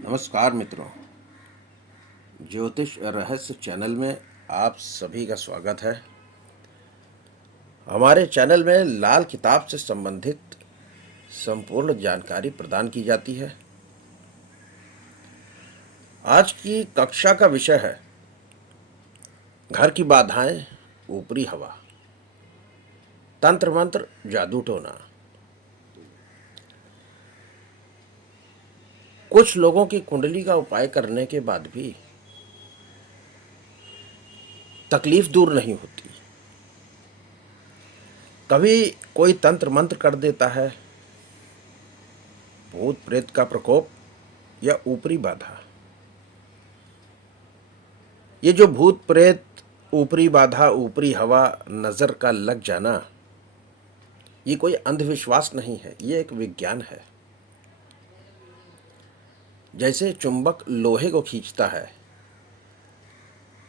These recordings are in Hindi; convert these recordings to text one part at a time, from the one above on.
नमस्कार मित्रों, ज्योतिष रहस्य चैनल में आप सभी का स्वागत है। हमारे चैनल में लाल किताब से संबंधित संपूर्ण जानकारी प्रदान की जाती है। आज की कक्षा का विषय है घर की बाधाएं, ऊपरी हवा, तंत्र मंत्र, जादू टोना। कुछ लोगों की कुंडली का उपाय करने के बाद भी तकलीफ दूर नहीं होती। कभी कोई तंत्र मंत्र कर देता है, भूत प्रेत का प्रकोप या ऊपरी बाधा। ये जो भूत प्रेत, ऊपरी बाधा, ऊपरी हवा, नज़र का लग जाना, ये कोई अंधविश्वास नहीं है, ये एक विज्ञान है। जैसे चुंबक लोहे को खींचता है,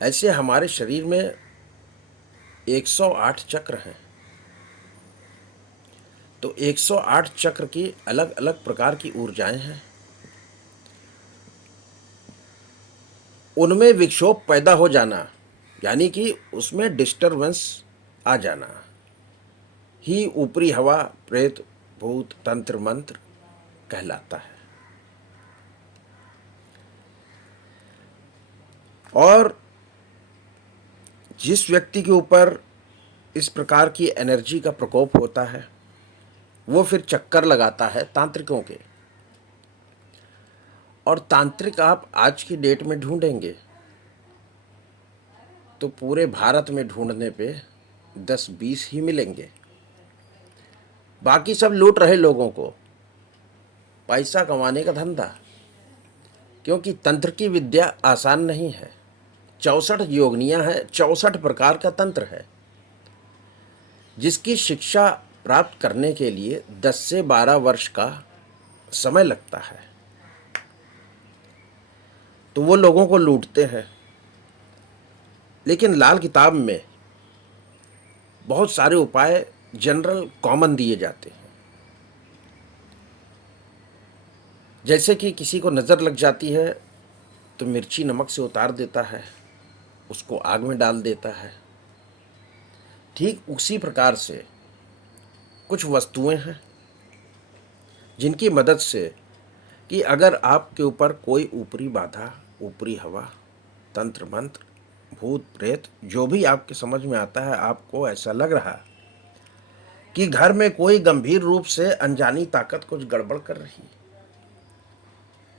ऐसे हमारे शरीर में 108 चक्र हैं। तो 108 चक्र की अलग अलग प्रकार की ऊर्जाएं हैं। उनमें विक्षोभ पैदा हो जाना, यानी कि उसमें डिस्टरबेंस आ जाना ही ऊपरी हवा, प्रेत, भूत, तंत्र मंत्र कहलाता है। और जिस व्यक्ति के ऊपर इस प्रकार की एनर्जी का प्रकोप होता है, वो फिर चक्कर लगाता है तांत्रिकों के। और तांत्रिक आप आज की डेट में ढूंढेंगे तो पूरे भारत में ढूंढने पे 10-20 ही मिलेंगे। बाकी सब लूट रहे लोगों को, पैसा कमाने का धंधा। क्योंकि तंत्र की विद्या आसान नहीं है। 64 योगनियां हैं, 64 प्रकार का तंत्र है, जिसकी शिक्षा प्राप्त करने के लिए 10 से 12 वर्ष का समय लगता है। तो वो लोगों को लूटते हैं। लेकिन लाल किताब में बहुत सारे उपाय जनरल कॉमन दिए जाते हैं। जैसे कि किसी को नज़र लग जाती है तो मिर्ची नमक से उतार देता है, उसको आग में डाल देता है। ठीक उसी प्रकार से कुछ वस्तुएं हैं जिनकी मदद से कि अगर आपके ऊपर कोई ऊपरी बाधा, ऊपरी हवा, तंत्र मंत्र, भूत प्रेत, जो भी आपके समझ में आता है, आपको ऐसा लग रहा कि घर में कोई गंभीर रूप से अनजानी ताकत कुछ गड़बड़ कर रही,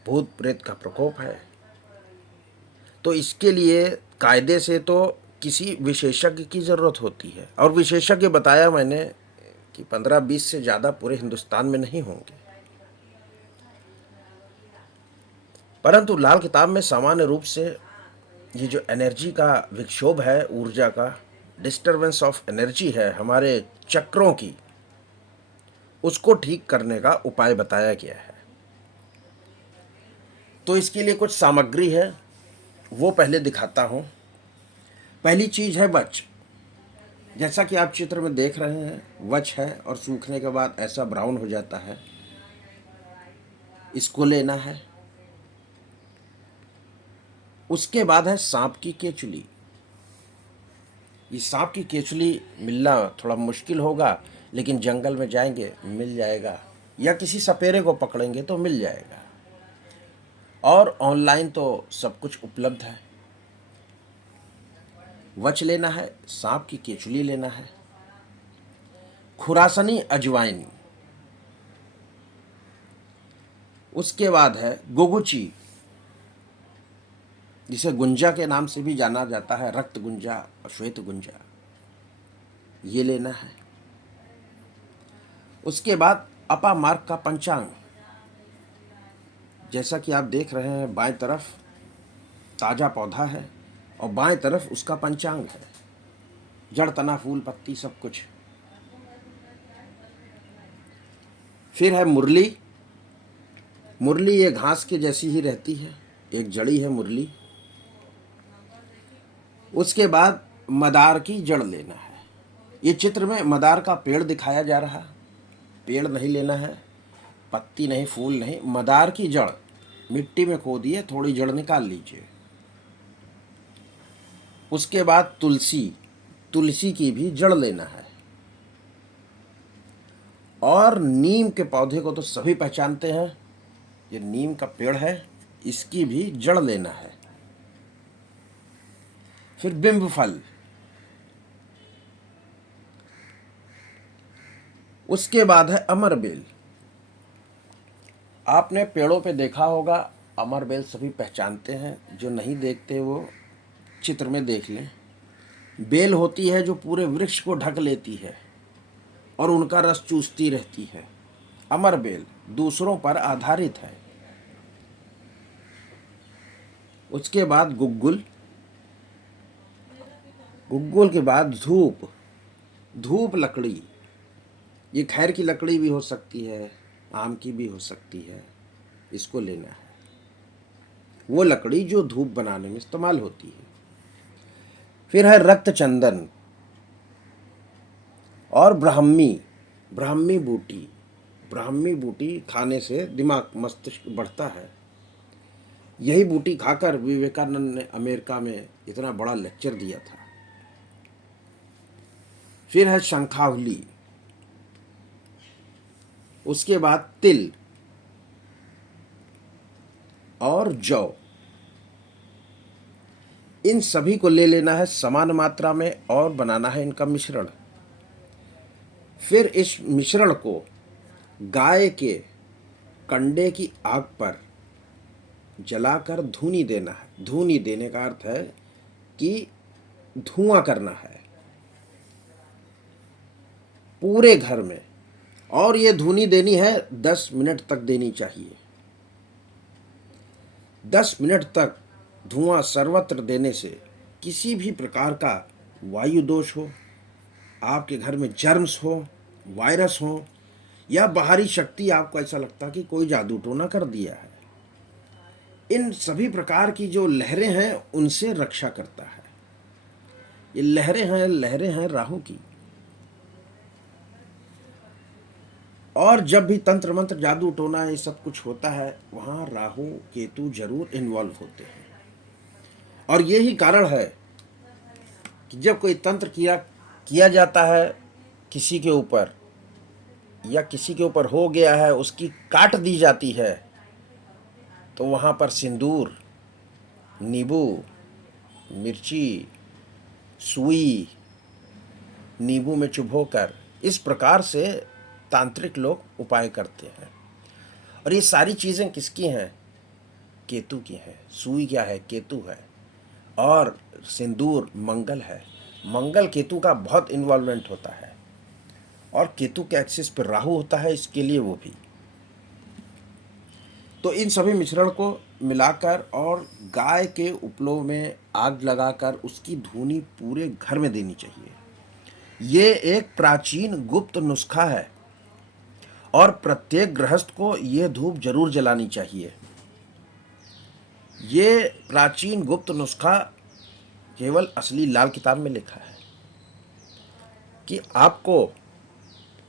भूत प्रेत का प्रकोप है, तो इसके लिए कायदे से तो किसी विशेषज्ञ की ज़रूरत होती है। और विशेषज्ञ बताया मैंने कि 15-20 से ज़्यादा पूरे हिंदुस्तान में नहीं होंगे। परंतु लाल किताब में सामान्य रूप से ये जो एनर्जी का विक्षोभ है, ऊर्जा का डिस्टरबेंस ऑफ एनर्जी है हमारे चक्रों की, उसको ठीक करने का उपाय बताया गया है। तो इसके लिए कुछ सामग्री है, वो पहले दिखाता हूँ। पहली चीज़ है वच। जैसा कि आप चित्र में देख रहे हैं, वच है और सूखने के बाद ऐसा ब्राउन हो जाता है। इसको लेना है। उसके बाद है सांप की केचुली। ये सांप की केचुली मिलना थोड़ा मुश्किल होगा, लेकिन जंगल में जाएंगे मिल जाएगा, या किसी सपेरे को पकड़ेंगे तो मिल जाएगा। और ऑनलाइन तो सब कुछ उपलब्ध है। वच लेना है, सांप की केचुली लेना है, खुरासनी अजवाइन, उसके बाद है गुगुची, जिसे गुंजा के नाम से भी जाना जाता है, रक्त गुंजा और श्वेत गुंजा, ये लेना है। उसके बाद अपामार्क का पंचांग। जैसा कि आप देख रहे हैं, बाएं तरफ ताज़ा पौधा है और बाएं तरफ उसका पंचांग है, जड़, तना, फूल, पत्ती सब कुछ। फिर है मुरली। मुरली ये घास के जैसी ही रहती है, एक जड़ी है मुरली। उसके बाद मदार की जड़ लेना है। ये चित्र में मदार का पेड़ दिखाया जा रहा, पेड़ नहीं लेना है, पत्ती नहीं, फूल नहीं, मदार की जड़ मिट्टी में खोदिए, थोड़ी जड़ निकाल लीजिए। उसके बाद तुलसी, तुलसी की भी जड़ लेना है। और नीम के पौधे को तो सभी पहचानते हैं, ये नीम का पेड़ है, इसकी भी जड़ लेना है। फिर बिंब फल, उसके बाद है अमरबेल। आपने पेड़ों पे देखा होगा, अमरबेल सभी पहचानते हैं, जो नहीं देखते वो चित्र में देख लें। बेल होती है जो पूरे वृक्ष को ढक लेती है और उनका रस चूसती रहती है। अमरबेल दूसरों पर आधारित है। उसके बाद गुग्गुल, गुग्गुल के बाद धूप, धूप लकड़ी, ये खैर की लकड़ी भी हो सकती है, आम की भी हो सकती है, इसको लेना है। वो लकड़ी जो धूप बनाने में इस्तेमाल होती है। फिर है रक्त चंदन और ब्राह्मी, ब्राह्मी बूटी। ब्राह्मी बूटी खाने से दिमाग मस्तिष्क बढ़ता है। यही बूटी खाकर विवेकानंद ने अमेरिका में इतना बड़ा लेक्चर दिया था। फिर है शंखावली, उसके बाद तिल और जौ। इन सभी को ले लेना है समान मात्रा में और बनाना है इनका मिश्रण। फिर इस मिश्रण को गाय के कंडे की आग पर जलाकर धूनी देना है। धूनी देने का अर्थ है कि धुआं करना है पूरे घर में, और ये धूनी देनी है 10 मिनट तक देनी चाहिए। 10 मिनट तक धुआं सर्वत्र देने से किसी भी प्रकार का वायु दोष हो, आपके घर में जर्म्स हो, वायरस हो, या बाहरी शक्ति आपको ऐसा लगता कि कोई जादू टोना कर दिया है, इन सभी प्रकार की जो लहरें हैं उनसे रक्षा करता है। ये लहरें हैं राहु की। और जब भी तंत्र मंत्र जादू टोना ये सब कुछ होता है, वहाँ राहु केतु जरूर इन्वॉल्व होते हैं। और यही कारण है कि जब कोई तंत्र किया जाता है किसी के ऊपर, या किसी के ऊपर हो गया है, उसकी काट दी जाती है, तो वहाँ पर सिंदूर, नींबू, मिर्ची, सुई नींबू में चुभोकर, इस प्रकार से तांत्रिक लोग उपाय करते हैं। और ये सारी चीज़ें किसकी हैं? केतु की हैं। सुई क्या है? केतु है। और सिंदूर मंगल है। मंगल केतु का बहुत इन्वॉल्वमेंट होता है, और केतु के एक्सिस पर राहु होता है, इसके लिए वो भी। तो इन सभी मिश्रण को मिलाकर और गाय के उपलों में आग लगाकर उसकी धूनी पूरे घर में देनी चाहिए। ये एक प्राचीन गुप्त नुस्खा है, और प्रत्येक गृहस्थ को ये धूप जरूर जलानी चाहिए। ये प्राचीन गुप्त नुस्खा केवल असली लाल किताब में लिखा है कि आपको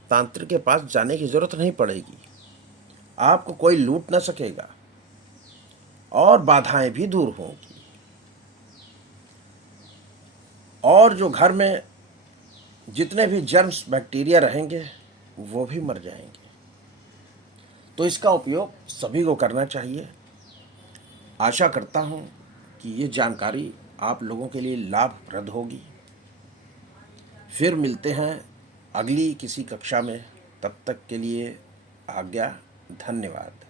तांत्रिक के पास जाने की जरूरत नहीं पड़ेगी, आपको कोई लूट न सकेगा, और बाधाएं भी दूर होंगी, और जो घर में जितने भी जर्म्स बैक्टीरिया रहेंगे वो भी मर जाएंगे। तो इसका उपयोग सभी को करना चाहिए। आशा करता हूँ कि ये जानकारी आप लोगों के लिए लाभप्रद होगी। फिर मिलते हैं अगली किसी कक्षा में, तब तक के लिए आज्ञा। धन्यवाद।